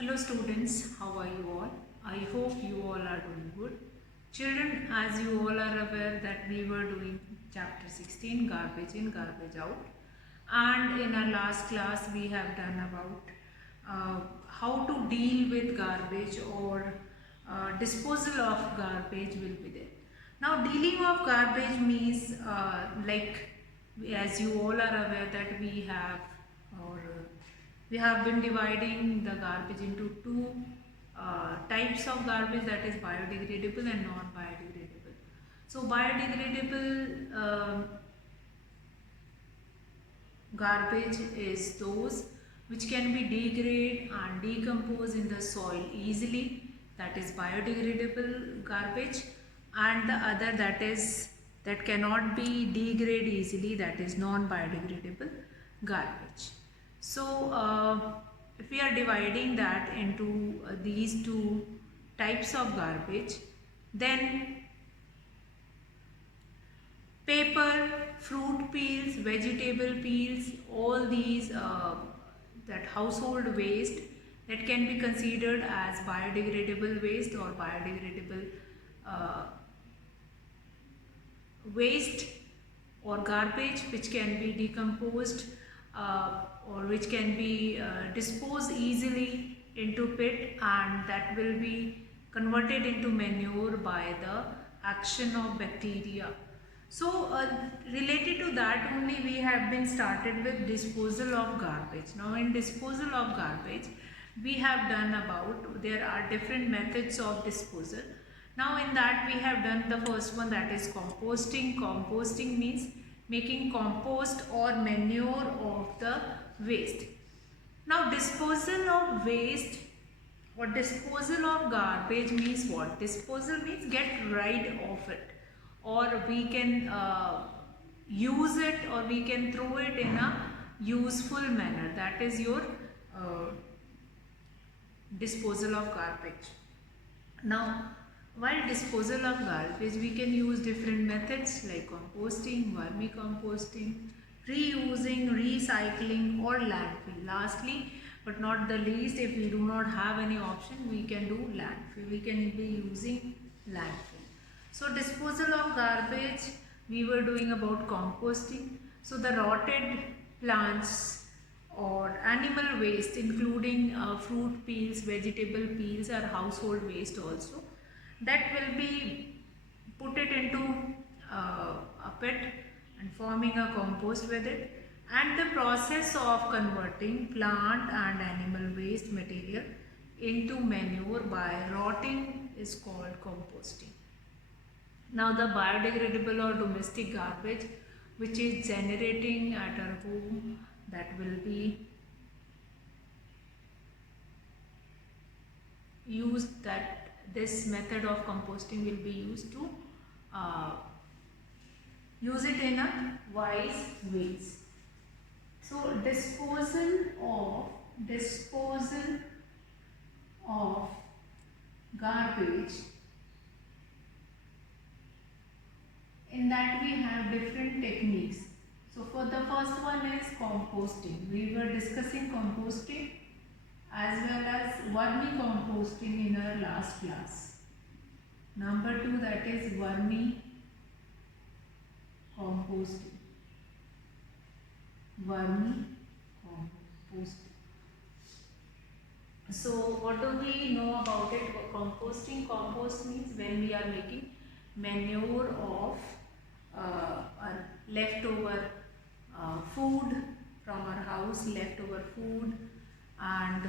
Hello students, how are you all? I hope you all are doing good. Children, as you all are aware that we were doing chapter 16, garbage in, garbage out. And in our last class we have done about how to deal with garbage or disposal of garbage will be there. Now dealing of garbage means as you all are aware that we have been dividing the garbage into two types of garbage, that is biodegradable and non-biodegradable. So biodegradable garbage is those which can be degrade and decompose in the soil easily, that is biodegradable garbage, and the other that cannot be degrade easily, that is non-biodegradable garbage. So if we are dividing that into these two types of garbage, then paper, fruit peels, vegetable peels, all these that household waste that can be considered as biodegradable waste or biodegradable uh, waste or garbage which can be decomposed or which can be disposed easily into pit, and that will be converted into manure by the action of bacteria. So related to that only we have been started with disposal of garbage. Now in disposal of garbage we have done about there are different methods of disposal. Now in that we have done the first one, that is composting. Composting means making compost or manure of the waste. Now disposal of waste or disposal of garbage means what? Disposal means get rid of it, or we can use it, or we can throw it in a useful manner. That is your disposal of garbage. Now while disposal of garbage we can use different methods like composting, vermicomposting, reusing, recycling or landfill. Lastly but not the least, if we do not have any option, we can do landfill. We can be using landfill. So disposal of garbage we were doing about composting. So the rotted plants or animal waste including fruit peels, vegetable peels or household waste also, that will be put it into a pit and forming a compost with it. And the process of converting plant and animal waste material into manure by rotting is called composting. Now the biodegradable or domestic garbage which is generating at our home, that will be used, that this method of composting will be used to use it in a wise ways. So disposal of garbage, in that we have different techniques. So for the first one is composting. We were discussing composting as well as vermicomposting in our last class. Number 2, that is vermicomposting. Vermicomposting. So what do we know about it? Composting. Compost means when we are making manure of our leftover food from our house, leftover food, and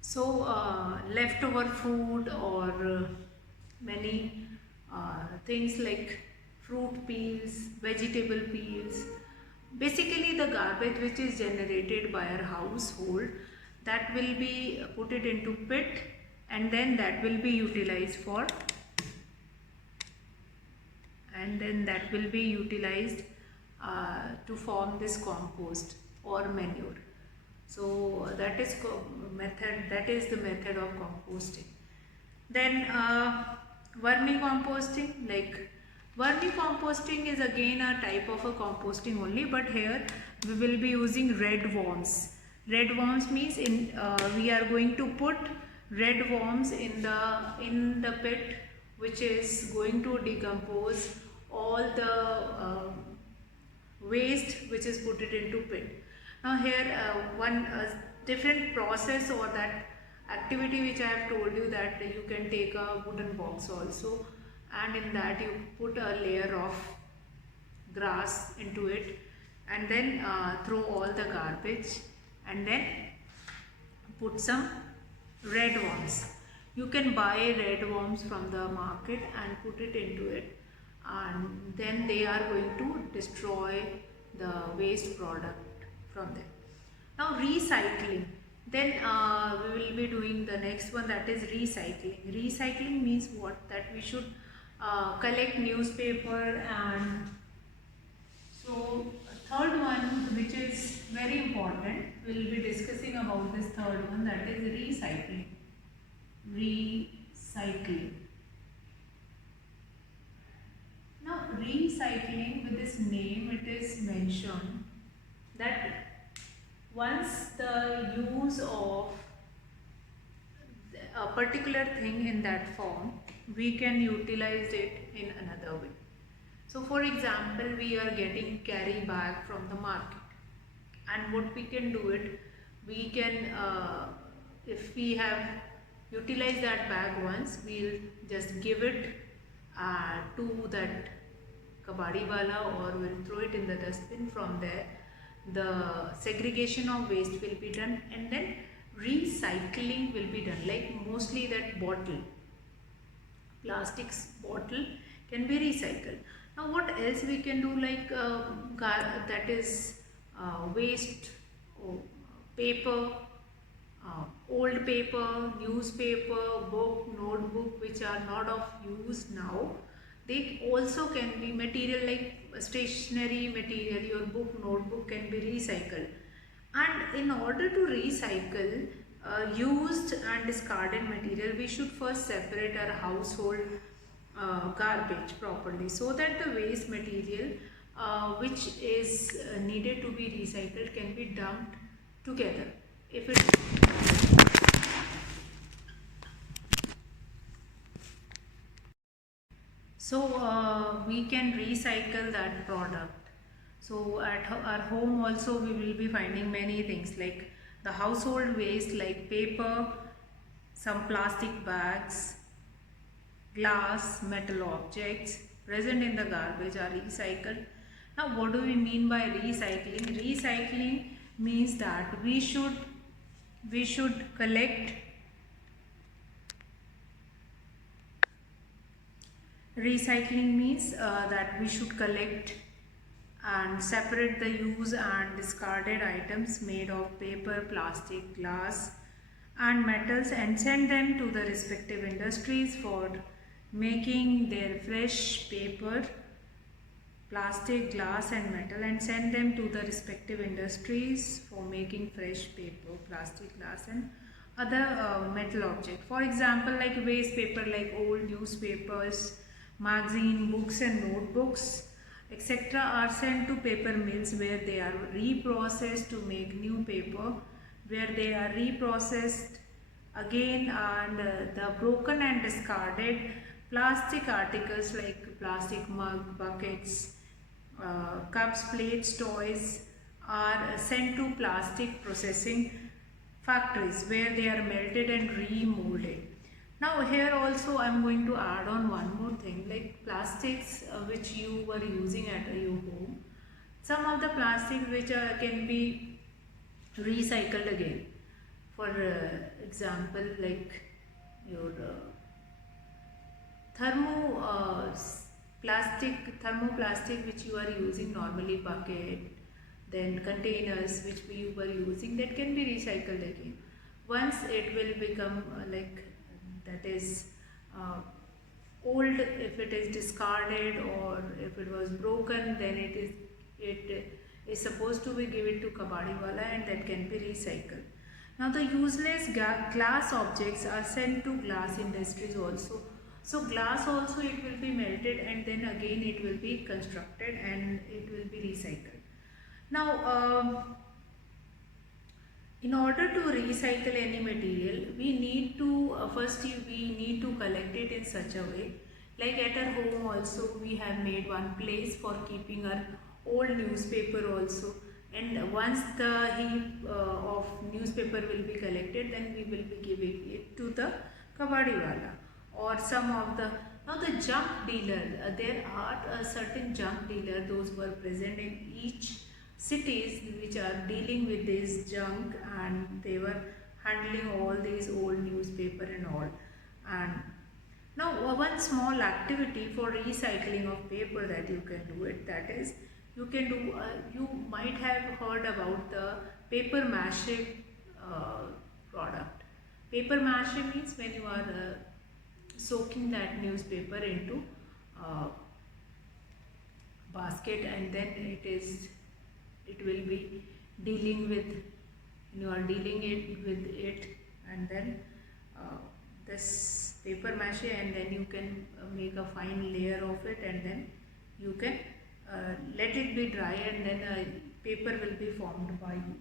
so leftover food or many things like fruit peels, vegetable peels, basically the garbage which is generated by our household, that will be put it into pit, and then that will be utilized to form this compost or manure. So that is the method of composting. Then vermicomposting, like Vermicomposting is again a type of a composting only, but here we will be using red worms. Red worms means we are going to put red worms in the pit, which is going to decompose all the waste which is put it into pit. Now here one different process or that activity which I have told you, that you can take a wooden box also, and in that you put a layer of grass into it, and then throw all the garbage, and then put some red worms. You can buy red worms from the market and put it into it, and then they are going to destroy the waste product from there. Now recycling, then we will be doing the next one, that is recycling. Recycling means what? That we should collect newspaper, and so third one, which is very important, we will be discussing about this third one, that is recycling. Recycling. Now recycling, with this name it is mentioned that once the use of a particular thing in that form, we can utilize it in another way. So for example, we are getting carry bag from the market, and what we can do it, we can if we have utilized that bag once, we'll just give it to that kabadi wala, or we'll throw it in the dustbin. From there the segregation of waste will be done, and then recycling will be done. Like mostly that bottle, plastics bottle can be recycled. Now what else we can do, like that is waste, paper, old paper, newspaper, book, notebook, which are not of use now. They also can be material like stationery material, your book, notebook can be recycled. And in order to recycle used and discarded material, we should first separate our household garbage properly, so that the waste material which is needed to be recycled can be dumped together. If it so we can recycle that product. So at our home also we will be finding many things, like the household waste like paper, some plastic bags, glass, metal objects present in the garbage are recycled. Now what do we mean by recycling? Recycling means that we should collect. Recycling means that we should collect and separate the used and discarded items made of paper, plastic, glass and metals, and send them to the respective industries for making their fresh paper, plastic, glass and metal, and send them to the respective industries for making fresh paper, plastic, glass and other metal object. For example, like waste paper, like old newspapers, magazine, books and notebooks, etc. are sent to paper mills, where they are reprocessed to make new paper, where they are reprocessed again, and the broken and discarded plastic articles like plastic mug, buckets, cups, plates, toys are sent to plastic processing factories, where they are melted and remolded. Now here also I am going to add on one more thing, like plastics which you were using at your home. Some of the plastics which can be recycled again. For example, like your thermoplastic which you are using normally, bucket, then containers which you were using, that can be recycled again. Once it will become like that is old, if it is discarded or if it was broken, then it is supposed to be given to kabadi wala, and that can be recycled. Now the useless glass objects are sent to glass industries also. So glass also it will be melted and then again it will be constructed and it will be recycled. Now in order to recycle any material, we need to we need to collect it in such a way. Like at our home also, we have made one place for keeping our old newspaper also. And once the heap of newspaper will be collected, then we will be giving it to the kabadiwala or some of the. Now the junk dealer, there are a certain junk dealer, those who are present in each cities which are dealing with this junk, and they were handling all these old newspaper and all. And now one small activity for recycling of paper that you can do it, that is you can do you might have heard about the paper mache product. Paper mache means when you are soaking that newspaper into basket, and then it will be dealing with, you are dealing it with it, and then this paper mache, and then you can make a fine layer of it, and then you can let it be dry, and then paper will be formed by you.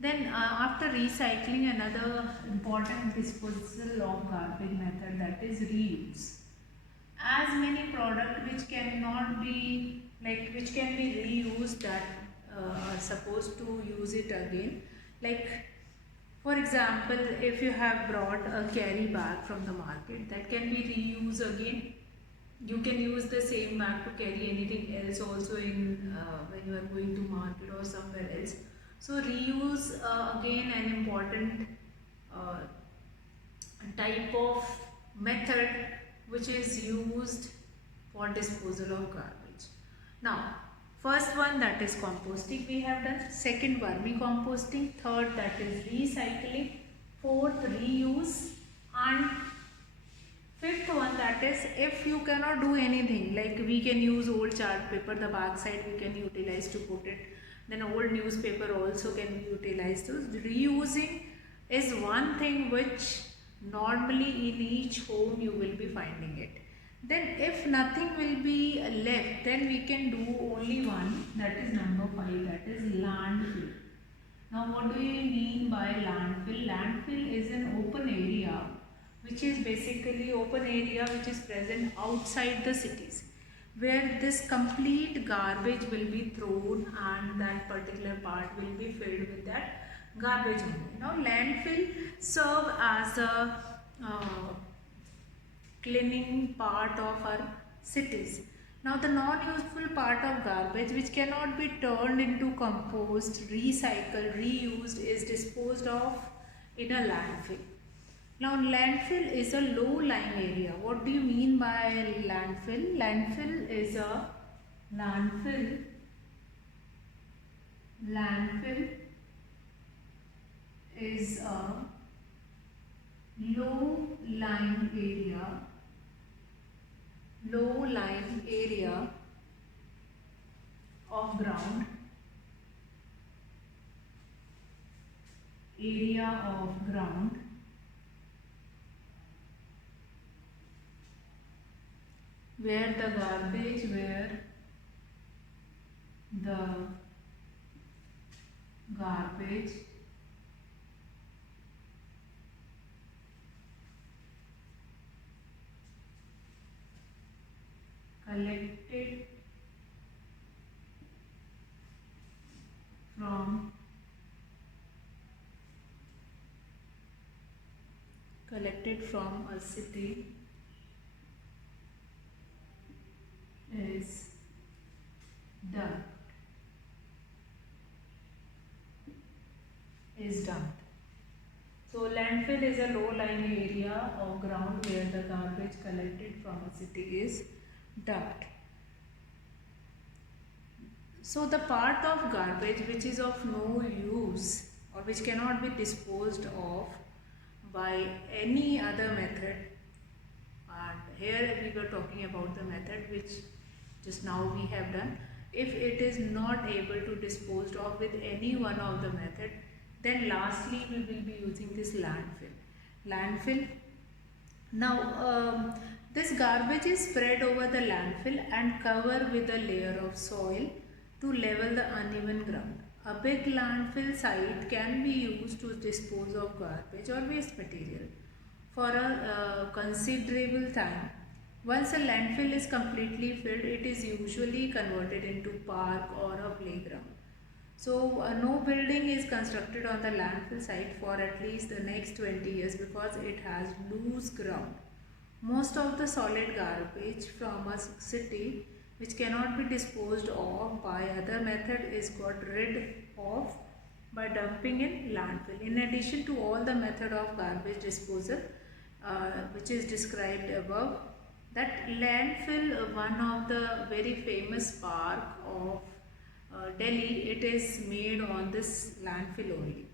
Then after recycling, another important disposal of garbage method, that is reuse. As many products which cannot be, like which can be reused, that are supposed to use it again. Like for example, if you have brought a carry bag from the market, that can be reused again. You can use the same bag to carry anything else also in when you are going to market or somewhere else. So reuse again an important uh, type of method which is used for disposal of garbage. Now first one, that is composting, we have done. Second, vermicomposting. Third, that is recycling. Fourth, reuse. And fifth one, that is if you cannot do anything, like we can use old chart paper, the back side we can utilize to put it, then old newspaper also can be utilized. So reusing is one thing which normally in each home you will be finding it. Then if nothing will be left, then we can do only one, that is number 5, that is landfill. Now what do you mean by landfill? Landfill is an open area which is basically open area which is present outside the cities, where this complete garbage will be thrown and that particular part will be filled with that garbage only. Now landfill serve as a cleaning part of our cities. Now the non-useful part of garbage which cannot be turned into compost, recycled, reused is disposed of in a landfill. Now landfill is a low-lying area. What do you mean by landfill? Landfill is a low-lying area of ground, where the garbage collected from a city is dumped. So landfill is a low-lying area of ground where the garbage collected from a city is dumped. So the part of garbage which is of no use or which cannot be disposed of by any other method, and here we were talking about the method which just now we have done. If it is not able to dispose of with any one of the method, then lastly we will be using this landfill. Landfill Now, this garbage is spread over the landfill and covered with a layer of soil to level the uneven ground. A big landfill site can be used to dispose of garbage or waste material for a considerable time. Once a landfill is completely filled, it is usually converted into park or a playground. So no building is constructed on the landfill site for at least the next 20 years because it has loose ground. Most of the solid garbage from a city which cannot be disposed of by other method is got rid of by dumping in landfill. In addition to all the method of garbage disposal which is described above, that landfill, one of the very famous park of Delhi, it is made on this landfill only.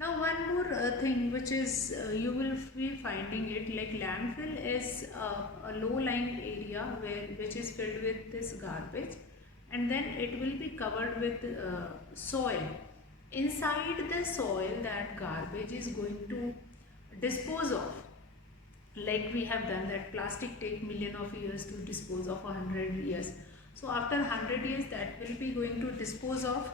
Now one more thing which is you will be finding it, like landfill is a low-lying area which is filled with this garbage, and then it will be covered with soil. Inside the soil that garbage is going to dispose of, like we have done that plastic take million of years to dispose of 100 years. So after 100 years that will be going to dispose of,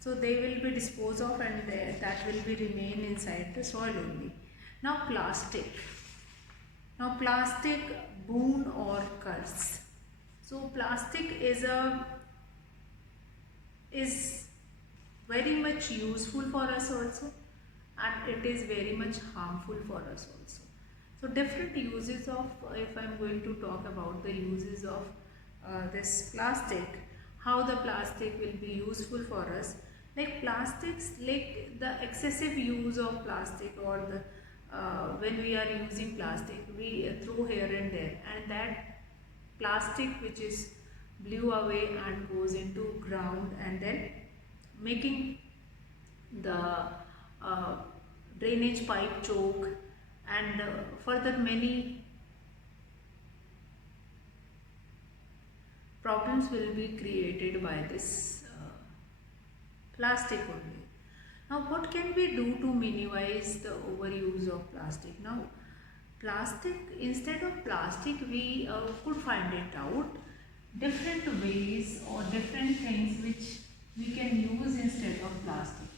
so they will be disposed of and that will be remain inside the soil only. Now plastic. Now plastic, boon or curse. So plastic is very much useful for us also, and it is very much harmful for us also. So different uses of, if I am going to talk about the uses of this plastic, how the plastic will be useful for us. Like plastics, like the excessive use of plastic, or the when we are using plastic, we throw here and there, and that plastic which is blew away and goes into ground, and then making the uh, drainage pipe choke, and further many problems will be created by this plastic only. Now what can we do to minimize the overuse of plastic? Now plastic, instead of plastic, we could find it out different ways or different things which we can use instead of plastic.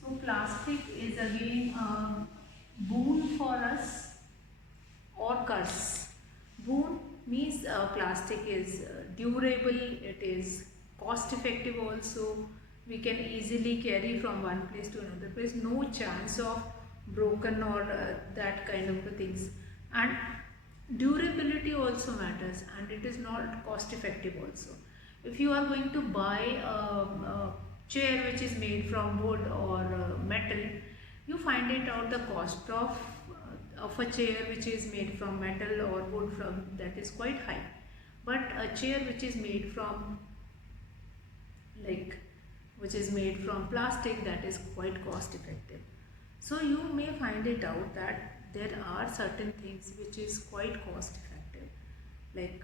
So plastic is again a boon for us or curse. Boon means plastic is durable, it is cost effective also, we can easily carry from one place to another place, no chance of broken or that kind of things, and durability also matters, and it is not cost effective also. If you are going to buy a chair which is made from wood or metal, you find it out the cost of a chair which is made from metal or wood, from that is quite high, but a chair which is made from, like, which is made from plastic, that is quite cost effective. So you may find it out that there are certain things which is quite cost effective, like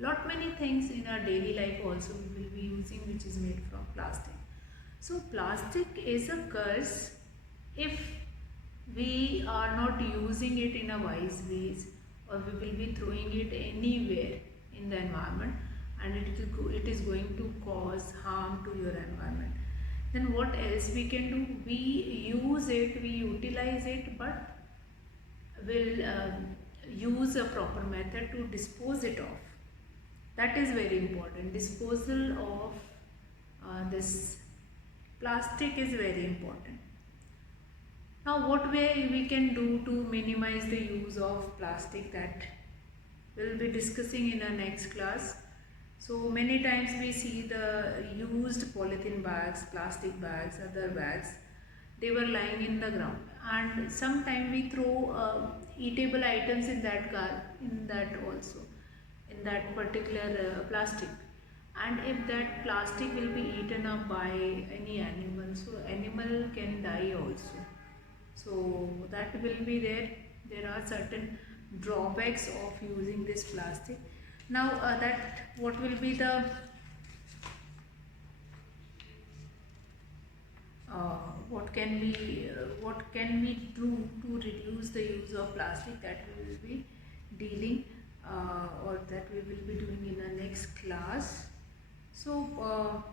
lot many things in our daily life also we will be using which is made from plastic. So plastic is a curse if we are not using it in a wise ways, or we will be throwing it anywhere in the environment, and it is going to cause harm to your environment. Then what else we can do? We use it, we utilize it, but will use a proper method to dispose it of. That is very important. Disposal of this plastic is very important. Now what way we can do to minimize the use of plastic, that we will be discussing in our next class. So many times we see the used polythene bags, plastic bags, other bags, they were lying in the ground, and sometimes we throw eatable items in that also, in that particular plastic, and if that plastic will be eaten up by any animal, so animal can die also. So that will be there. There are certain drawbacks of using this plastic. Now that what will be the what can we do to reduce the use of plastic, that we will be dealing or that we will be doing in the next class. So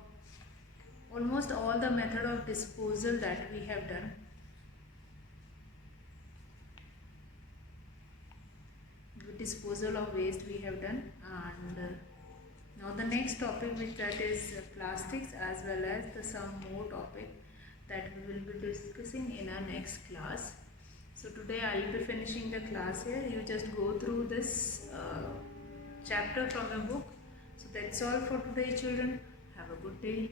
almost all the method of disposal that we have done, the disposal of waste we have done, and now the next topic, which that is plastics, as well as the some more topic that we will be discussing in our next class. So today I will be finishing the class here. You just go through this chapter from the book. So that's all for today, children. Have a good day.